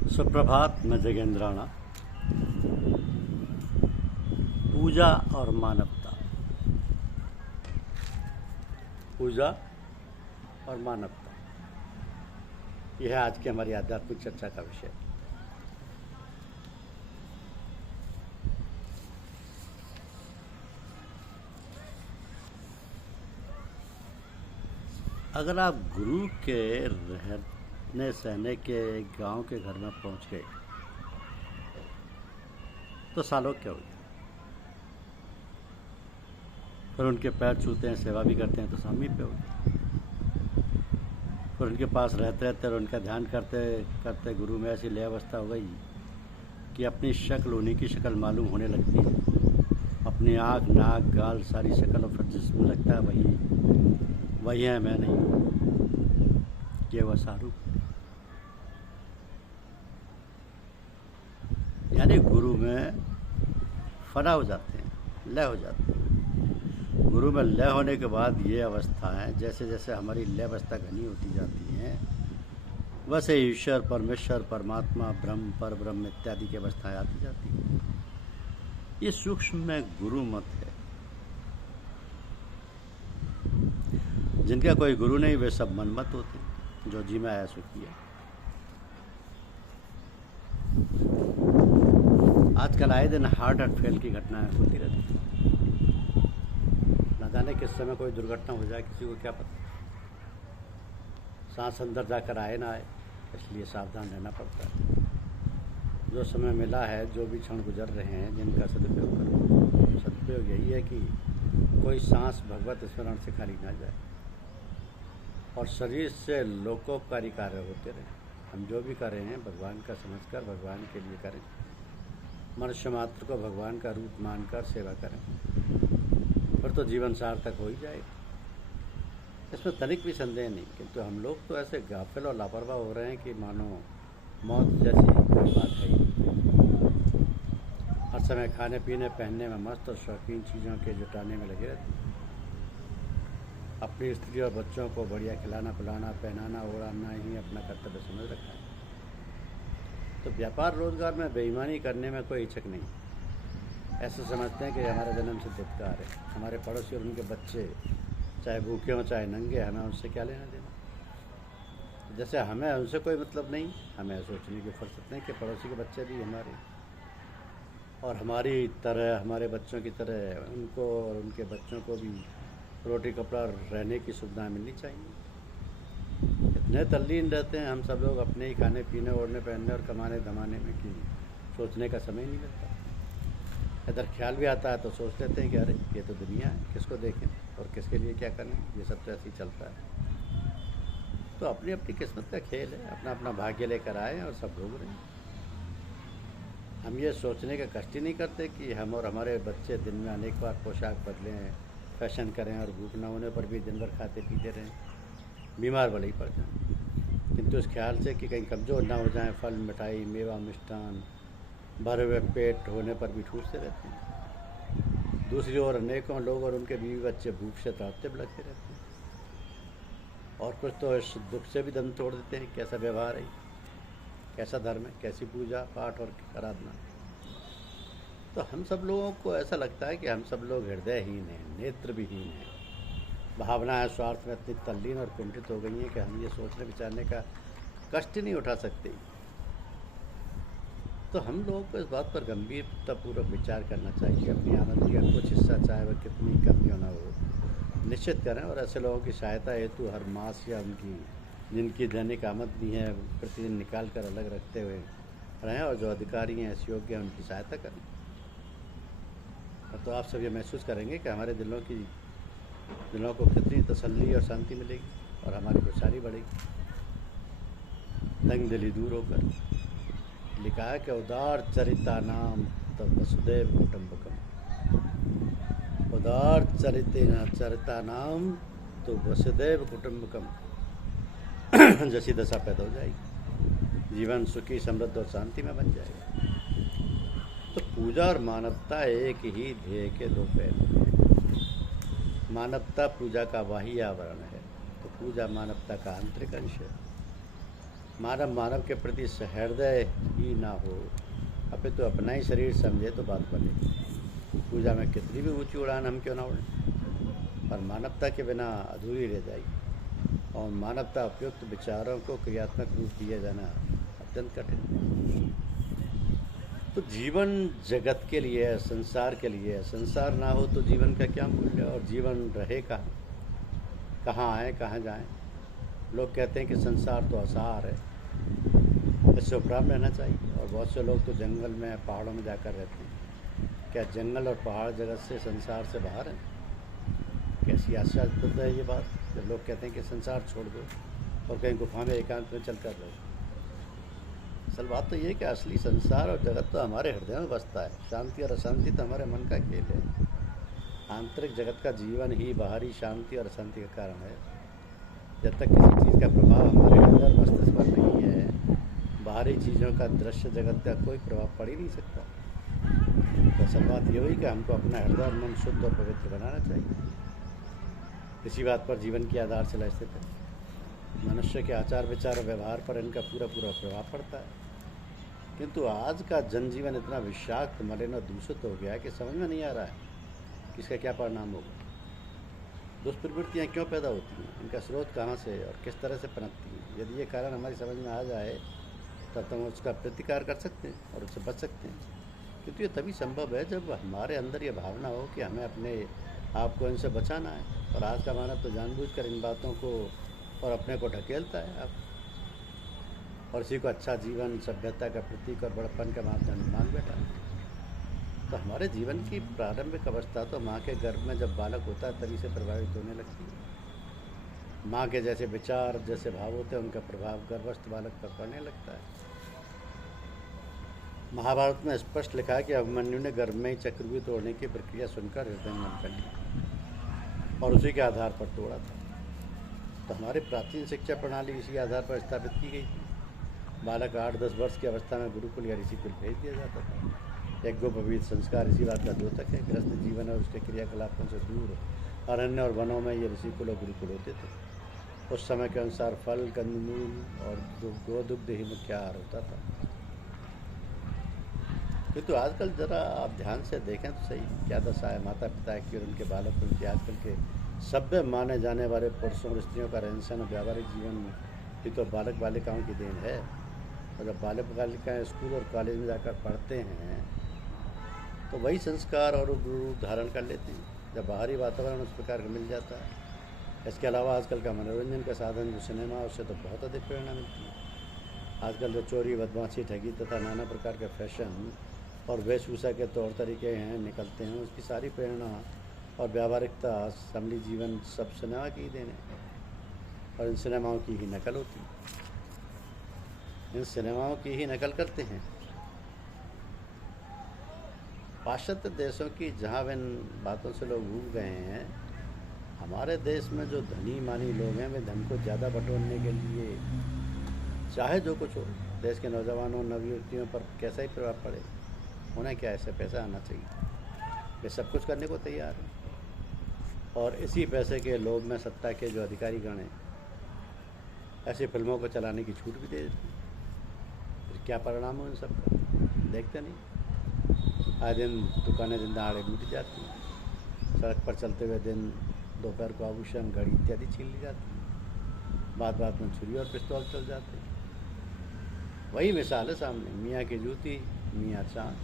सुप्रभात। मैं जगेंद्राणा। पूजा और मानवता। पूजा और मानवता, यह है आज की हमारी आध्यात्मिक चर्चा का विषय। अगर आप गुरु के रहने सहने के गांव के घर में पहुंच गए तो सालोक्य हो गया। फिर उनके पैर छूते हैं, सेवा भी करते हैं तो सामीप्य हो गया। फिर उनके पास रहते रहते और उनका ध्यान करते करते गुरु में ऐसी लय अवस्था हो गई कि अपनी शक्ल उन्हीं की शक्ल मालूम होने लगती है। अपनी आँख, नाक, गाल, सारी शक्ल, और फिर जिसमें लगता है वही है, मैं नहीं हूँ, ये वह सारूप। यानी गुरु में फना हो जाते हैं, लय हो जाते हैं। गुरु में लय होने के बाद ये अवस्था है, जैसे जैसे हमारी लय अवस्था घनी होती जाती है, वैसे ईश्वर, परमेश्वर, परमात्मा, ब्रह्म, पर ब्रह्म इत्यादि की अवस्थाएं आती जाती हैं। ये सूक्ष्म में गुरु मत है। जिनका कोई गुरु नहीं वे सब मनमत होते हैं, जो जी में आया सो किया। आजकल आए दिन हार्ट फेल की घटनाएं होती रहती हैं। न जाने किस समय कोई दुर्घटना हो जाए, किसी को क्या पता। सांस अंदर जाकर आए ना आए, इसलिए सावधान रहना पड़ता है। जो समय मिला है, जो भी क्षण गुजर रहे हैं, जिनका सदुपयोग करो। सदुपयोग यही है कि कोई सांस भगवत स्मरण से खाली ना जाए और शरीर से लोकोपकारी कार्य होते रहे। हम जो भी कर रहे हैं भगवान का समझकर भगवान के लिए करें। मनुष्य मात्र को भगवान का रूप मानकर सेवा करें, फिर तो जीवन सार्थक हो ही जाएगा। इसमें तनिक भी संदेह नहीं। किंतु हम लोग तो ऐसे गाफिल और लापरवाह हो रहे हैं कि मानो मौत जैसी कोई बात है ही। हर समय खाने पीने, पहनने में मस्त और शौकीन चीज़ों के जुटाने में लगे रहते हैं। अपनी स्त्री और बच्चों को बढ़िया खिलाना, पिलाना, पहनाना, ओढ़ाना ही अपना कर्तव्य समझ रखा है। तो व्यापार रोजगार में बेईमानी करने में कोई हिचक नहीं। ऐसे समझते हैं कि हमारा जन्म सिद्ध अधिकार है। हमारे पड़ोसी और उनके बच्चे चाहे भूखे हों चाहे नंगे, हमें उनसे क्या लेना देना। जैसे हमें उनसे कोई मतलब नहीं, हमें सोचने की फुर्सत नहीं कि पड़ोसी के बच्चे भी हमारे और हमारी तरह, हमारे बच्चों की तरह उनको और उनके बच्चों को भी रोटी, कपड़ा, रहने की सुविधाएं मिलनी चाहिए। इतने तल्लीन रहते हैं हम सब लोग अपने ही खाने पीने, ओढ़ने, पहनने और कमाने धमाने में कि सोचने का समय नहीं मिलता। इधर ख्याल भी आता है तो सोच लेते हैं कि अरे ये तो दुनिया है, किसको देखें और किसके लिए क्या करें। ये सब तो ऐसे ही चलता है। तो अपनी अपनी किस्मत का खेल है, अपना अपना भाग्य लेकर आए और सब भोग रहे हैं। हम ये सोचने का कष्ट ही नहीं करते कि हम और हमारे बच्चे दिन में अनेक बार पोशाक बदलें, फैशन करें और भूख न होने पर भी दिन भर खाते पीते रहें, बीमार भले ही पड़ जाएं। किंतु इस ख्याल से कि कहीं कमज़ोर ना हो जाएं, फल, मिठाई, मेवा, मिष्ठान भरे हुए पेट होने पर भी ठूसते रहते हैं। दूसरी ओर अनेकों लोग और उनके बीवी बच्चे भूख से तड़पते लगते रहते हैं और कुछ तो इस दुख से भी दम तोड़ देते हैं। कैसा व्यवहार है, कैसा धर्म है, कैसी पूजा पाठ और आराधना। तो हम सब लोगों को ऐसा लगता है कि हम सब लोग हृदयहीन हैं, नेत्र विहीन हैं। भावनाएं स्वार्थ में इतनी तल्लीन और कुंठित हो गई हैं कि हम ये सोचने विचारने का कष्ट ही नहीं उठा सकते। तो हम लोगों को इस बात पर गंभीरतापूर्वक विचार करना चाहिए। अपनी आमदनी का कुछ हिस्सा, चाहे वह कितनी कम क्यों ना हो, निश्चित करें और ऐसे लोगों की सहायता हेतु हर मास या उनकी जिनकी दैनिक आमदनी है प्रतिदिन निकाल कर अलग रखते हुए रहें और जो अधिकारी हैं ऐसे योग्य हैं उनकी सहायता करें। तो आप सब ये महसूस करेंगे कि हमारे दिलों को कितनी तसल्ली और शांति मिलेगी और हमारी खुशहाली बढ़ेगी। तंग दिली दूर होकर लिखा है कि उदार चरिता नाम तो वसुदेव कुटुंबकम। उदार चरिता नाम तो वसुदेव कुटुंबकम। जैसी दशा पैदा हो जाएगी, जीवन सुखी, समृद्ध और शांति में बन जाएगा। तो पूजा और मानवता एक ही ध्येय के दो पहलू हैं। मानवता पूजा का बाह्य आवरण है, तो पूजा मानवता का आंतरिक अंश है। मानव मानव के प्रति सहृदय ही ना हो, अपितु तो अपना ही शरीर समझे तो बात बने। पूजा में कितनी भी ऊंची उड़ान हम क्यों ना उड़ें, पर मानवता के बिना अधूरी रह जाएगी, और मानवता उपयुक्त विचारों को क्रियात्मक रूप दिया जाना अत्यंत कठिन है। तो जीवन जगत के लिए है, संसार के लिए है। संसार ना हो तो जीवन का क्या मूल्य, और जीवन रहे कहाँ, कहाँ आए कहाँ जाएं। लोग कहते हैं कि संसार तो असार है, इससे उपराम रहना चाहिए। और बहुत से लोग तो जंगल में पहाड़ों में जाकर रहते हैं। क्या जंगल और पहाड़ जगत से, संसार से बाहर हैं? कैसी आश्चर्यपूर्ण है ये बात, जब लोग कहते हैं कि संसार छोड़ दो और कहीं गुफा में एकांत में चल कर रहो। असल बात तो ये है कि असली संसार और जगत तो हमारे हृदय में बसता है। शांति और अशांति तो हमारे मन का खेल है। आंतरिक जगत का जीवन ही बाहरी शांति और अशांति का कारण है। जब तक किसी चीज़ का प्रभाव हमारे हृदय और मस्तिष्क पर नहीं है, बाहरी चीज़ों का दृश्य जगत का कोई प्रभाव पड़ ही नहीं सकता। तो असल बात ये हुई कि हमको अपना हृदय और मन शुद्ध और पवित्र बनाना चाहिए। इसी बात पर जीवन की आधारशिला स्थित है। मनुष्य के आचार विचार और व्यवहार पर इनका पूरा पूरा प्रभाव पड़ता है। किंतु आज का जनजीवन इतना विषाक्त, मलिन और दूषित हो गया है कि समझ में नहीं आ रहा है कि इसका क्या परिणाम होगा। दुष्प्रवृत्तियाँ क्यों पैदा होती हैं, इनका स्रोत कहाँ से और किस तरह से पनपती हैं। यदि ये कारण हमारी समझ में आ जाए तब हम उसका प्रतिकार कर सकते हैं और उससे बच सकते हैं। किंतु ये तभी संभव है जब हमारे अंदर ये भावना हो कि हमें अपने आप को इनसे बचाना है। और आज का मानव तो जानबूझकर इन बातों को और अपने को ढकेलता है अब, और इसी को अच्छा जीवन, सभ्यता का प्रतीक और बड़प्पन का मापदंड मान बैठा है। तो हमारे जीवन की प्रारंभिक अवस्था तो माँ के गर्भ में जब बालक होता है तभी से प्रभावित होने लगती है। माँ के जैसे विचार, जैसे भाव होते हैं, उनका प्रभाव गर्भस्थ बालक पर पड़ने लगता है। महाभारत में स्पष्ट लिखा है कि अभिमन्यु ने गर्भ में ही चक्रव्यूह तोड़ने की प्रक्रिया सुनकर हृदयंगम कर लिया और उसी के आधार पर तोड़ा था। तो हमारी प्राचीन शिक्षा प्रणाली इसी आधार पर स्थापित की गई थी। बालक 8-10 वर्ष की अवस्था में गुरुकुल या ऋषिकुल भेज दिया जाता था। यज्ञोपवीत संस्कार इसी बात का द्योतक है। गृहस्थ जीवन और उसके क्रियाकलापों से दूर अरण्य और वनों में ये ऋषिकुल और गुरुकुल होते थे। उस समय के अनुसार फल, कंदमूल और गोदुग्ध ही मुख्य आहार होता था। किंतु आजकल ज़रा आप ध्यान से देखें तो सही, क्या दशा है माता पिता की और उनके बालकों की। आजकल के सभ्य माने जाने वाले पुरुषों और स्त्रियों का रहन सहन और व्यावहारिक जीवन की तो बालक बालिकाओं की देन है। और जब बालक बालिकाएँ स्कूल और कॉलेज में जाकर पढ़ते हैं तो वही संस्कार और रूप धारण कर लेते हैं जब बाहरी वातावरण उस प्रकार का मिल जाता है। इसके अलावा आजकल का मनोरंजन का साधन जो सिनेमा, उससे तो बहुत अधिक प्रेरणा मिलती है। आजकल जो चोरी, बदमाशी, ठगी तथा नाना प्रकार के फैशन और वेशभूषा के तौर तरीके हैं निकलते हैं, उसकी सारी प्रेरणा और व्यावहारिकता, समली जीवन सब सिनेमा की ही देन है और इन सिनेमाओं की ही नकल होती है। इन सिनेमाओं की ही नकल करते हैं। पाश्चात्य देशों की जहाँ इन बातों से लोग ऊब गए हैं, हमारे देश में जो धनी मानी लोग हैं वे धन को ज़्यादा बटोरने के लिए चाहे जो कुछ हो, देश के नौजवानों, नवयुवतियों पर कैसा ही प्रभाव पड़े, उन्हें क्या ऐसे पैसा आना चाहिए, वे सब कुछ करने को तैयार हैं। और इसी पैसे के लोभ में सत्ता के जो अधिकारी गण हैं ऐसी फिल्मों को चलाने की छूट भी दे देते हैं। फिर क्या परिणाम हो इन सब का, देखते नहीं। आए दिन दुकानें दिन दहाड़े लूटी जाती हैं। सड़क पर चलते हुए दिन दोपहर को आभूषण, घड़ी इत्यादि छीन ली जाती है। बात बात में छुरी और पिस्तौल चल जाते हैं। वही मिसाल है सामने, मियाँ की जूती, मियाँ चाँद।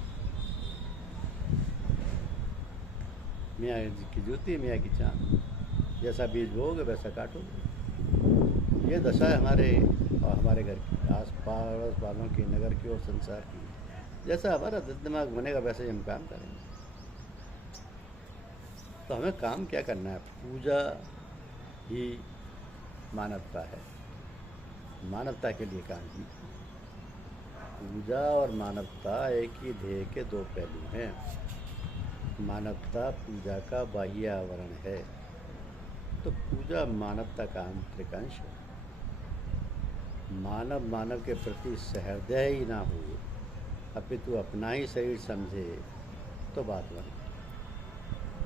मियाँ की जूती, मियाँ की चाँद, जैसा बीज बोओगे वैसा काटोगे। ये दशा है हमारे और हमारे घर की, आस पास वालों की, नगर की और संसार की। जैसा हमारा दिमाग बनेगा वैसे ही हम काम करेंगे। तो हमें काम क्या करना है? पूजा ही मानवता है। मानवता के लिए काम कीजिए। पूजा और मानवता एक ही ध्येय के दो पहलू हैं। मानवता पूजा का बाह्य आवरण है, तो पूजा मानवता का आंतरिक अंश है। मानव मानव के प्रति सहृदय ही ना हो, अपितु अपना ही शरीर समझे तो बात बने।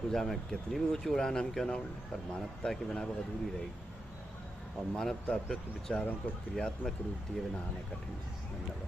पूजा में कितनी भी ऊंची उड़ान हम क्यों ना उड़ें, पर मानवता के बिना वो अधूरी रहेगी। और मानवता प्रति विचारों को क्रियात्मक रूप दिए बिना आने कठिन है। धन्यवाद।